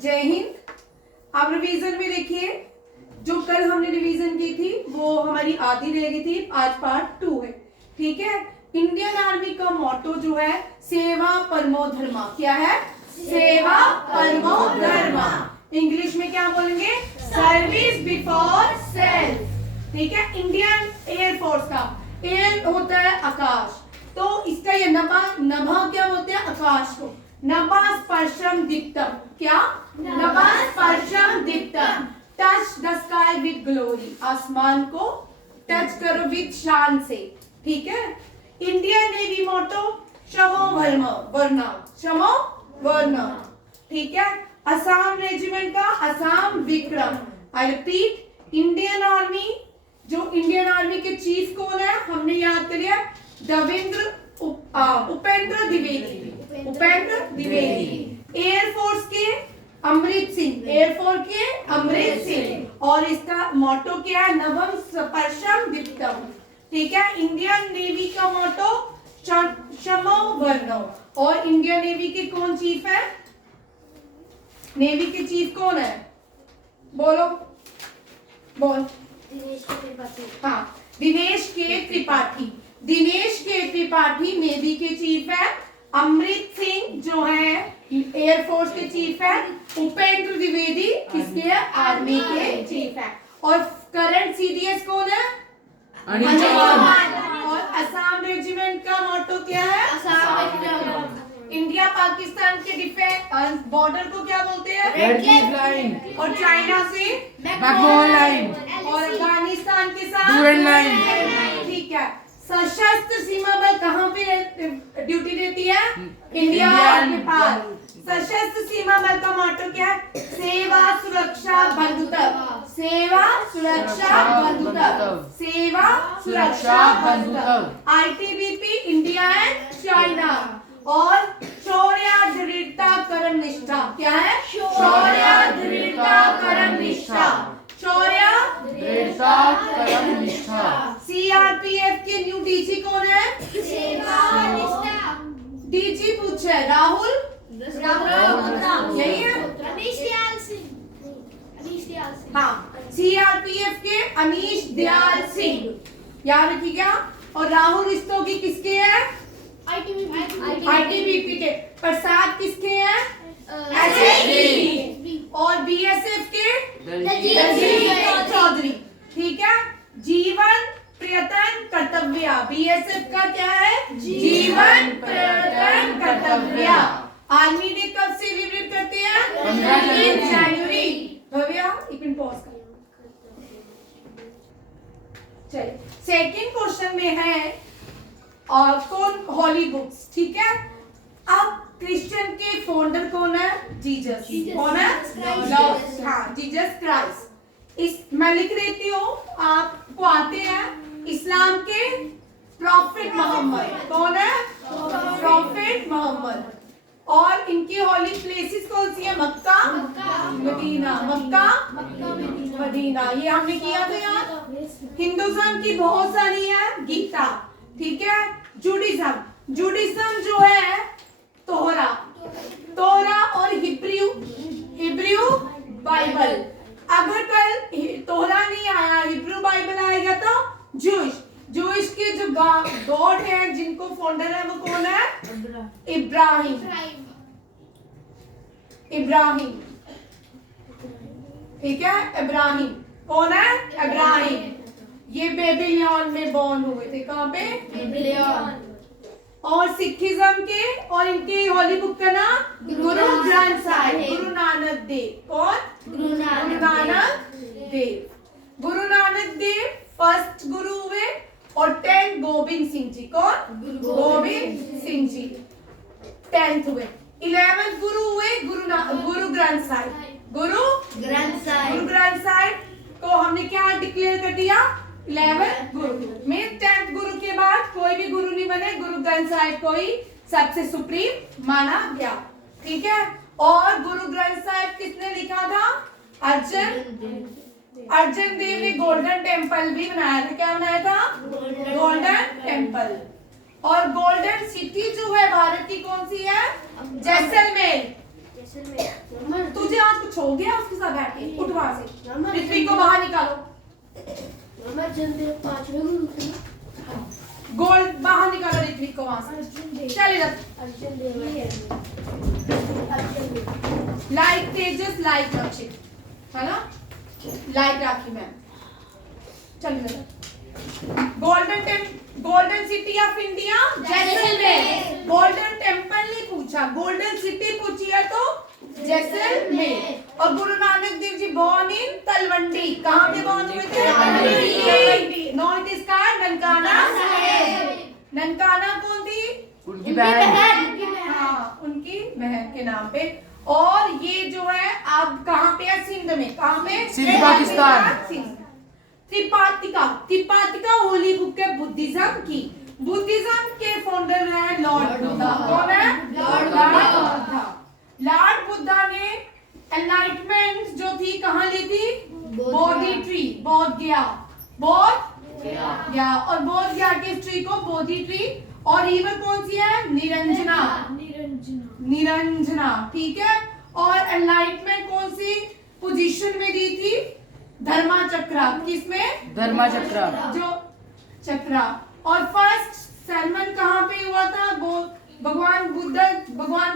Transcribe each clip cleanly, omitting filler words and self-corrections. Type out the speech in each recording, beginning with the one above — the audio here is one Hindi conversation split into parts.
जय हिंद। अब रिवीजन में देखिए, जो कल हमने रिवीजन की थी वो हमारी आधी रह गई थी, आज पार्ट 2 है। ठीक है। इंडियन आर्मी का मोटो जो है सेवा परमो धर्मा। क्या है? सेवा परमो धर्मा। इंग्लिश में क्या बोलेंगे? Service before self. ठीक है। इंडियन एयरफोर्स का एयर होता है आकाश, तो इसका ये नभा क्या बोलते हैं? आकाश को नभा स्पर्शम दीप्तम। क्या? नभा स्पर्शम दीप्तम। Touch the sky with glory. आसमान को टच करो विद शान से। ठीक है। इंडियन नेवी मोटो शमो वर्णा। शमो वर्णा। ठीक है। असम रेजिमेंट का Assam Vikram. I repeat, Indian army, जो इंडियन आर्मी के चीफ कौन है हमने याद करिए, उपेंद्र द्विवेदी। उपेंद्र द्विवेदी। एयरफोर्स के अमृत सिंह। एयरफोर्स के अमृत सिंह। और इसका मोटो क्या है? नभम स्पर्शम दीप्तम। ठीक है। इंडियन नेवी का मोटो शमो वर्णो। और इंडियन नेवी के कौन चीफ है? नेवी के चीफ कौन है? बोलो बोल। दिनेश के त्रिपाठी। हाँ, दिनेश के त्रिपाठी। दिनेश के त्रिपाठी नेवी के चीफ है। अमृत सिंह जो है एयरफोर्स के चीफ है। उपेंद्र द्विवेदी किसके है? आर्मी के चीफ है। और करंट सीडीएस कौन है? अनिल चौहान। और असम रेजिमेंट का मोटो क्या है? असम। इंडिया पाकिस्तान के डिफेंस बॉर्डर को क्या बोलते हैं? Red Cliff line. और चाइना से बैकबोन लाइन। और अफगानिस्तान के साथ डुरन लाइन। ठीक है। सशस्त्र सीमा बल कहाँ पे ड्यूटी देती है? इंडिया इंडिया और नेपाल। सशस्त्र सीमा बल का मोटो क्या है? सेवा सुरक्षा बंधुत्व। सेवा सुरक्षा बंधुत्व। सेवा सुरक्षा बंधुत्व। ITBP India and China. और शौर्य दृढ़ता कर्म निष्ठा। क्या है? शौर्य दृढ़ता कर्म निष्ठा। शौर्य दृढ़ता कर्म निष्ठा। सीआरपीएफ के न्यू डीजी कौन है? सेवा निष्ठा। डीजी पूछे राहुल यही है। अनीश दयाल सिंह। अनीश दयाल सिंह। हाँ, सीआरपीएफ के अनीश दयाल सिंह याद रखिएगा। और राहुल रस्तोगी किसके हैं? आईटीबीपी के। प्रसाद किसके हैं? एसएसबी। और बीएसएफ के दलजीत चौधरी। ठीक है। जीवन प्रयत्न कर्तव्य। बीएसएफ का क्या है? जीवन प्रयत्न कर्तव्य। आर्मी डे कब सेलिब्रेट करते हैं? 15 जनवरी। भव्या एक मिनट पॉज कर। चलिए, सेकंड क्वेश्चन में है और कौन? हॉली बुक्स। ठीक है। अब क्रिश्चियन के फाउंडर कौन है? जीसस। कौन है? हाँ, जीसस क्राइस्ट। इस मैं लिख देती हूँ, आपको आते हैं। इस्लाम के प्रॉफिट मोहम्मद। कौन है? Prophet Muhammad. और इनकी हॉली प्लेसेस कौन सी है? Mecca Medina. Mecca Medina. ये हमने किया था यार। हिंदुज़म की बहुत सारी है। गीता। ठीक है। जुडिज्म जो है तोहरा। तोहरा और हिब्रू बाइबल। अगर कल तोहरा नहीं आया, हिब्रू बाइबल आएगा तो जूइश के जो गॉड है, जिनको फाउंडर है, वो कौन है? इब्राहिम। ठीक है। इब्राहिम कौन है? इब्राहिम। ये बेबीलोन में बॉर्न हुए थे। कहाँ पे? बेबीलोन। और सिखिज्म के और इनके हॉली बुक का नाम गुरु ग्रंथ साहिब। गुरु नानक देव। कौन? गुरु नानक देव। गुरु नानक देव फर्स्ट गुरु हुए। और 10 गोविंद सिंह जी। कौन? गोविंद सिंह जी 10th हुए। 11th गुरु हुए गुरु ग्रंथ साहिब। गुरु ग्रंथ साहिब को हमने क्या डिक्लेयर कर दिया? 11th गुरु में 10th गुरु के बाद कोई भी गुरु नहीं बने। गुरु ग्रंथ साहिब को ही सबसे सुप्रीम माना गया। ठीक है। और गुरु ग्रंथ साहिब किसने लिखा था? अर्जन देव ने गोल्डन टेम्पल भी बनाया था। क्या बनाया था? Golden temple. और गोल्डन सिटी जो है भारत की कौन सी है? जैसलमेर। जैसलमेर। तुझे आज कुछ हो गया उसके साथ बैठ के? उठ वहां से, ऋत्विक को बाहर निकालो। मैं जल्दी 5वें ग्रुप में गोल्ड बाहर निकालो ऋत्विक को वहां से। अर्जुन देव। चल इधर। अर्जुन देव। अर्जुन देव। लाइक तेजस, लाइक रक्षित, है ना? लाइक राखी मैम। चल इधर। Golden city of India Jaisalmer. Golden temple नहीं पूछा, गोल्डन सिटी पूछी है तो जैसलमेर। और गुरु नानक देव जी born in तलवंडी। कहाँ पे born हुए थे? तलवंडी। नॉर्थ ईस्ट का ननकाना साहेब। ननकाना कौन थी? उनकी बहन। हाँ, उनकी बहन के नाम पे। और ये जो है आप कहाँ पे है? सिंध में। कहाँ पे? सिंध, पाकिस्तान। सिंध। त्रिपातिका होली बुक है बुद्धिज्म की। बुद्धिज्म के फाउंडर है लॉर्ड बुद्धा। कौन है? लॉर्ड बुद्धा। लॉर्ड बुद्धा ने एनलाइटमेंट जो थी कहाँ ली थी? बोधि ट्री, बोध गया। और बोध गया के ट्री को बोधि ट्री। और रिवर कौन सी है? निरंजना। निरंजना, ठीक है। और एनलाइटमेंट कौन सी पोजीशन में दी थी? धर्मा चक्रा। किसमें? धर्मा चक्रा। जो चक्रा। और फर्स्ट सरमन कहाँ पे हुआ था? भगवान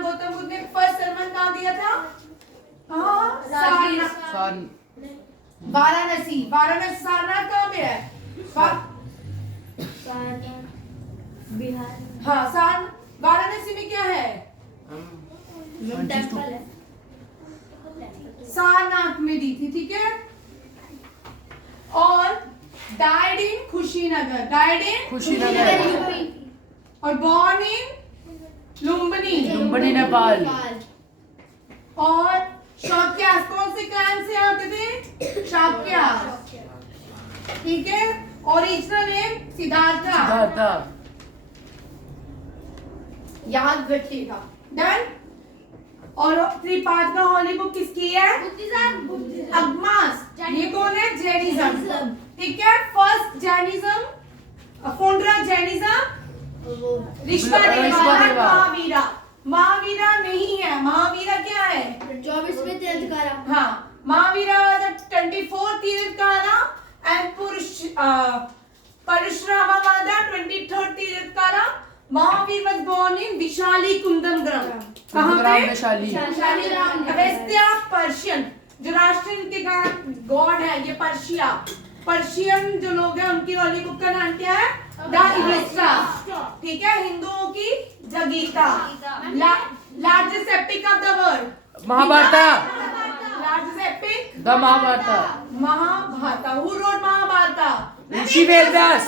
गौतम बुद्ध ने फर्स्ट सरमन कहाँ दिया था? वाराणसी। सारनाथ कहाँ पे है? बिहार। हाँ, वाराणसी में क्या है? टेंपल है। सारनाथ में दी थी, ठीक है। और डाइड इन कुशीनगर। और बॉर्न इन लुम्बिनी। नेपाल। और शाक्यास कौन से क्लैन से आते थे? शाक्यास, ठीक है। Original name Siddhartha. याद रखिएगा। डन। और त्रिपातिका होली बुक किसकी है? अगमास। ये कौन है? जैनिज्म, ठीक है। First Jainism founder Jainism Rishabhdev. Mahavira नहीं है। महावीरा क्या है? 24वें तीर्थंकर। हाँ, महावीरा was the 24th तीर्थंकर and परशुरामा was the 23rd तीर्थंकर। Mahavir was born in Vishali कुंदनग्राम। कहाँ पे? वैशाली। अवेस्त्या पर्शियन, जो राष्ट्र के गॉड है ये पर्शिया। पर्शियन जो लोग हैं उनकी होली बुक का नाम क्या है? द इवेस्टा, ठीक है। हिंदुओं की जगीता। Largest epic of the world? Mahabharata. Largest epic? The Mahabharata. Who wrote Mahabharata? Rishi Vedvyas.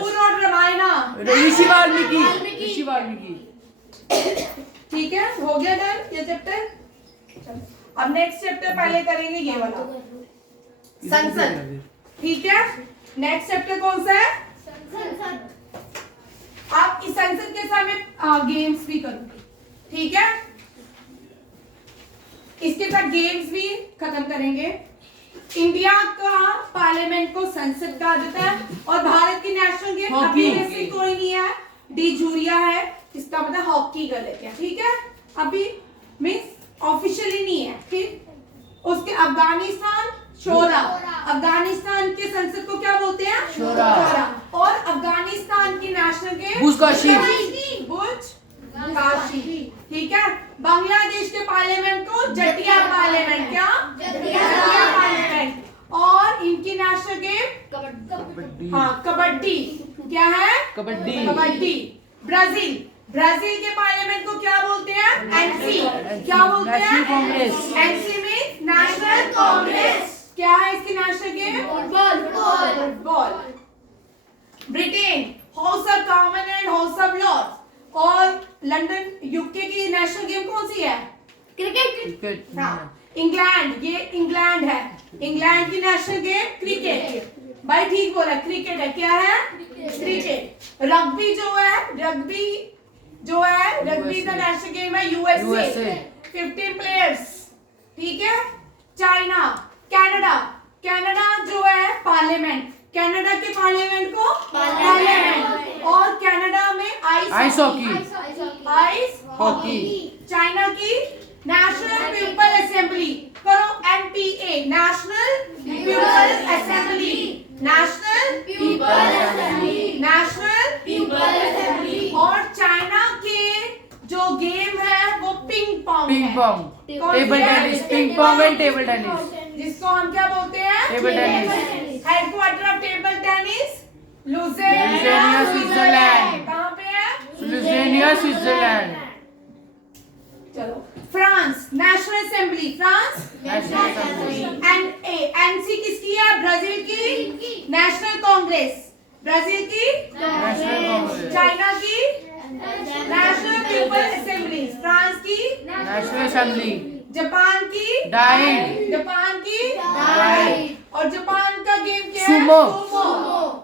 Who wrote Ramayana? Rishi Valmiki. ठीक है, हो गया डन ये चैप्टर। अब नेक्स्ट चैप्टर पहले करेंगे ये वाला, संसद, ठीक है। नेक्स्ट चैप्टर कौन सा है? संसद। आप इस संसद के साथ में गेम्स भी करूंगी, ठीक है। इसके साथ गेम्स भी खत्म करेंगे। इंडिया का पार्लियामेंट को संसद कहा जाता है। और भारत की नेशनल गेम अभी वैसे कोई नहीं है, डी जूरिया है। इसका मतलब हॉकी गलत है, ठीक है। अभी मीन्स ऑफिशियली नहीं है, ठीक। उसके अफगानिस्तान शोरा। अफगानिस्तान के संसद को क्या बोलते हैं? शोरा। और अफगानिस्तान की नेशनल गेम बुज़काशी। ठीक है। बांग्लादेश के पार्लियामेंट को जटिया पार्लियामेंट। क्या? जटिया पार्लियामेंट। और इनकी नेशनल गेम कबड्डी। हाँ, कबड्डी। क्या है? कबड्डी। ब्राजील के पार्लियामेंट को क्या बोलते हैं? एनसी। क्या बोलते हैं? एनसी में नेशनल कांग्रेस। क्या है इसकी national game? Football. Britain House of common and House of Lords. और लंदन यूके की नेशनल गेम कौन सी है? क्रिकेट। हाँ। इंग्लैंड, ये इंग्लैंड है। इंग्लैंड की नेशनल गेम क्रिकेट। भाई ठीक बोला, क्रिकेट है। क्या है? Cricket. Rugby the national game है यूएसए। 15 प्लेयर्स, ठीक है। चाइना, कनाडा जो है पार्लियामेंट। कनाडा के पार्लियामेंट को पार्लियामेंट। और कनाडा में आइस हॉकी। चाइना की नेशनल पीपल असेंबली करो, NPA, national people assembly, national people assembly, national people assembly. और चाइना के जो गेम है वो पिंग पोंग पिंग है। पोंग, कौन सी टेबल है? Tennis, ping pong and table tennis. जिसको हम क्या बोलते हैं? Table tennis. Headquarter of table tennis Lausanne, Switzerland. कहाँ पे है? Lausanne, Switzerland. चलो, France national assembly, France national assembly. NC किसकी है? ब्राजील की नेशनल कांग्रेस, ब्राजील की नेशनल कांग्रेस। चाइना की नेशनल पीपल असेंबली, फ्रांस की नेशनल असेंबली। जापान की डाइट। जापान की डाइट। और जापान का गेम क्या है? सुमो।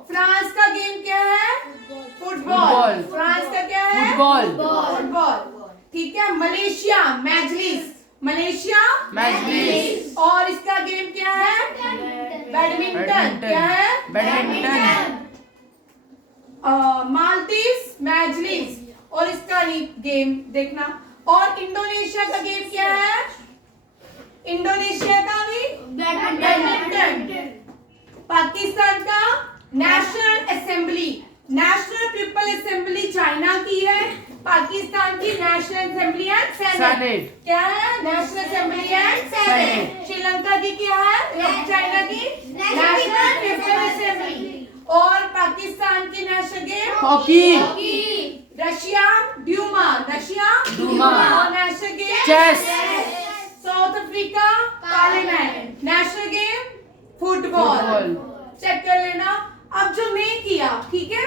फ्रांस का गेम क्या है? फुटबॉल। फुटबॉल। फ्रांस का क्या है? फुटबॉल। फुटबॉल। ठीक है। मलेशिया मजलिस, मलेशिया मजलिस। और इसका गेम क्या है? बैडमिंटन। क्या है? बैडमिंटन। मालदीव्स मजलिस और इसका गेम देखना। और इंडोनेशिया का गेम क्या है? इंडोनेशिया का भी बैडमिंटन। पाकिस्तान का national assembly, national people assembly China की है, पाकिस्तान की नेशनल असेंबली एंड सेनेट। क्या है? National assembly and senate. Sri Lanka की क्या है? चाइना की नेशनल पीपल असेंबली। और पाकिस्तान की national game hockey. Russia Duma, Russia Duma. और national game chess. South Africa parliament, national game football. Football. Check कर लेना। अब जो मैं किया, ठीक है।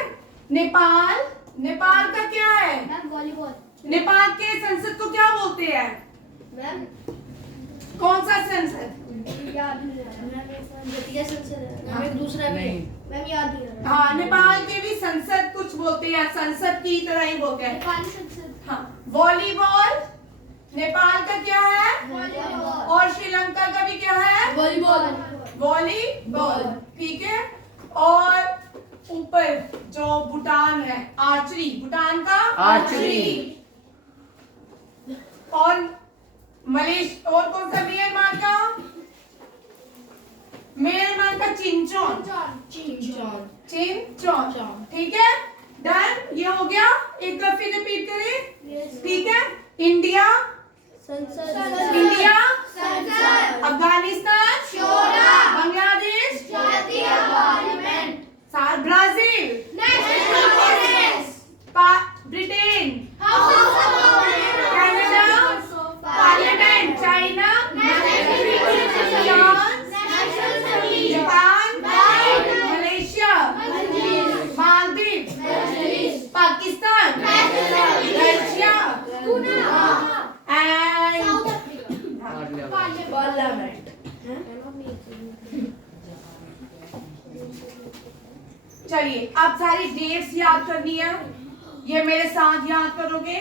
नेपाल, नेपाल का क्या है? Ma'am volleyball. नेपाल के संसद को क्या बोलते हैं? मैम कौन सा संसद? याद नहीं आ रहा मैम, जातीय संसद है मैम, एक दूसरा भी है नहीं। मैम, याद नहीं आ रहा। हाँ, नेपाल के भी संसद कुछ बोलते हैं, संसद की तरह ही बोलते हैं। नेपाली संसद। हाँ, वॉलीबॉल नेपाल का क्या है? वॉलीबॉल। और श्रीलंका का भी क्या है? वॉलीबॉल। वॉलीबॉल। ठीक है। और ऊपर जो भूटान है, आर्चरी, भूटान का आर्चरी। और और कौन सा? म्यांमार का, म्यांमार का चिंचोन, चिंचोन। ठीक है, डन। ये हो गया। एक बार फिर रिपीट करें। ठीक है। इंडिया संसद। इंडिया, संसद। अफगानिस्तान, शोरा। बांग्लादेश, जातीय parliament. Brazil, national Congress. Britain, House of Commons. Canada, parliament, China, France, national assembly. Japan, diet. Malaysia, Majlis. Maldives, Majlis. Pakistan, national. Russia and south Africa. Parliament. चलिए, आप सारी डेट्स याद करनी है। ये मेरे साथ याद करोगे।